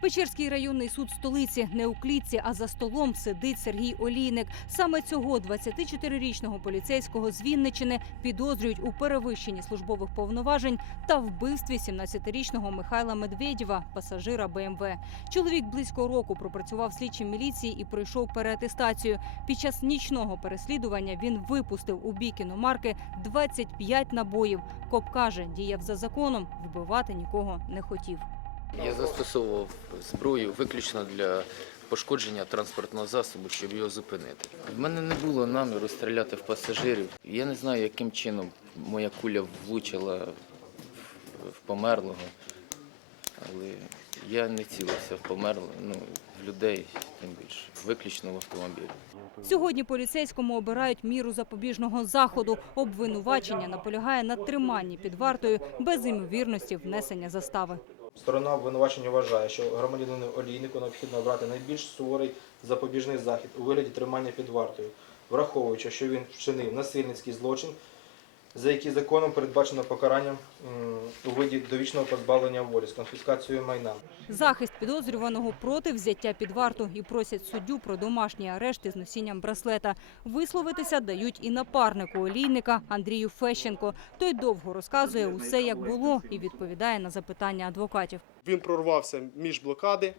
Печерський районний суд столиці не у клітці, а за столом сидить Сергій Олійник. Саме цього 24-річного поліцейського з Вінничини підозрюють у перевищенні службових повноважень та вбивстві 17-річного Михайла Медведєва, пасажира БМВ. Чоловік близько року пропрацював слідчим міліції і пройшов переатестацію. Під час нічного переслідування він випустив у бік іномарки 25 набоїв. Коп каже, діяв за законом, вбивати нікого не хотів. Я застосовував зброю виключно для пошкодження транспортного засобу, щоб його зупинити. В мене не було наміру стріляти в пасажирів. Я не знаю, яким чином моя куля влучила в- померлого, але я не цілився в померлого, ну, в людей, тим більше, виключно в автомобілі. Сьогодні поліцейському обирають міру запобіжного заходу. Обвинувачення наполягає на триманні під вартою без імовірності внесення застави. Сторона обвинувачення вважає, що громадянину олійнику необхідно обрати найбільш суворий запобіжний захід у вигляді тримання під вартою, враховуючи, що він вчинив насильницький злочин, за який законом передбачено покарання у виді довічного позбавлення волі з конфіскацією майна. Захист підозрюваного проти взяття під варту і просять суддю про домашній арешт із носінням браслета. Висловитися дають і напарнику олійника Андрію Фещенко. Той довго розказує усе, як було, і відповідає на запитання адвокатів. Він прорвався між блокади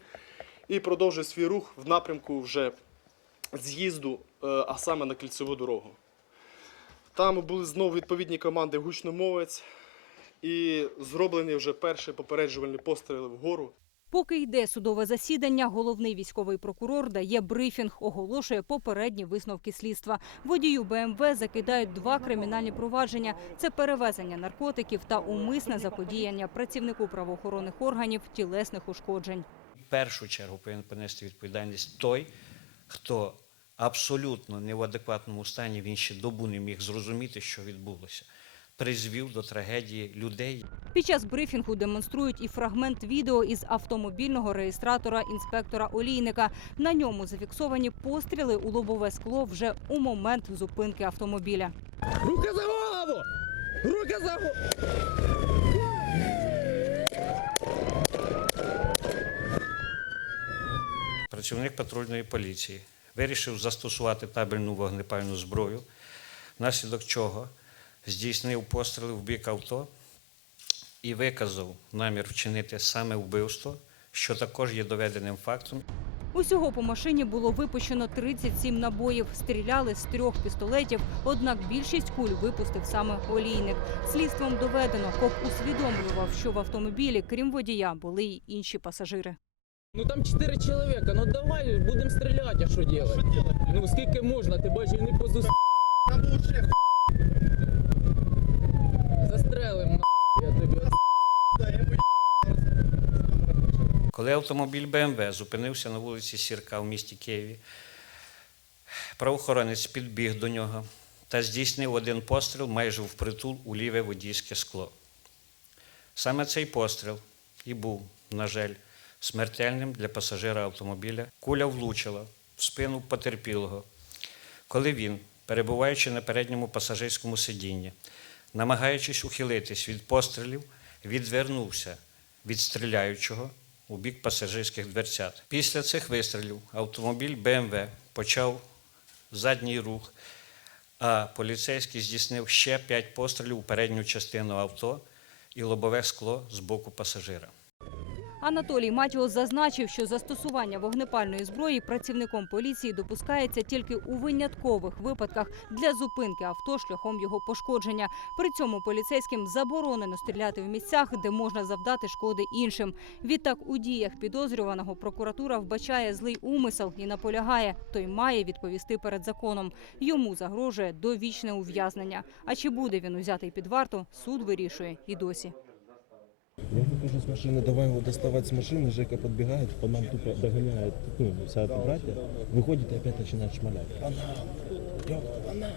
і продовжує свій рух в напрямку вже з'їзду, е, а саме на кільцеву дорогу. Там були знову відповідні команди гучномовець і зроблені вже перші попереджувальні постріли вгору. Поки йде судове засідання, головний військовий прокурор дає брифінг, оголошує попередні висновки слідства. Водію БМВ закидають два кримінальні провадження: це перевезення наркотиків та умисне заподіяння працівнику правоохоронних органів тілесних ушкоджень. В першу чергу повинен понести відповідальність той, хто абсолютно не в адекватному стані, він ще добу не міг зрозуміти, що відбулося. Призвів до трагедії людей. Під час брифінгу демонструють і фрагмент відео із автомобільного реєстратора інспектора Олійника. На ньому зафіксовані постріли у лобове скло вже у момент зупинки автомобіля. Руки за голову! Руки за голову! Працівник патрульної поліції вирішив застосувати табельну вогнепальну зброю, внаслідок чого здійснив постріли в бік авто і виказав намір вчинити саме вбивство, що також є доведеним фактом. Усього по машині було випущено 37 набоїв. Стріляли з трьох пістолетів, однак більшість куль випустив саме олійник. Слідством доведено, коп усвідомлював, що в автомобілі, крім водія, були й інші пасажири. Ну там чотири чоловіка, ну давай будемо стріляти, а що робити? Ну скільки можна, ти бачиш, не позу... Застрелим, на я тобі от- Коли автомобіль БМВ зупинився на вулиці Сірка в місті Києві, правоохоронець підбіг до нього та здійснив один постріл майже впритул у ліве водійське скло. Саме цей постріл і був, на жаль, смертельним для пасажира автомобіля. Куля влучила в спину потерпілого, коли він, перебуваючи на передньому пасажирському сидінні, намагаючись ухилитись від пострілів, відвернувся від стріляючого у бік пасажирських дверцят. Після цих вистрілів автомобіль БМВ почав задній рух, а поліцейський здійснив ще п'ять пострілів у передню частину авто і лобове скло з боку пасажира. Анатолій Матіос зазначив, що застосування вогнепальної зброї працівником поліції допускається тільки у виняткових випадках для зупинки авто шляхом його пошкодження. При цьому поліцейським заборонено стріляти в місцях, де можна завдати шкоди іншим. Відтак, у діях підозрюваного прокуратура вбачає злий умисел і наполягає, той має відповісти перед законом. Йому загрожує довічне ув'язнення. А чи буде він узятий під варту, суд вирішує і досі. Я выхожу с машины, давай его доставать с машины, Жека подбегает, по нам тупо догоняет, ну, вся эта братья, выходит и опять начинает шмалять. Она, ёп, она.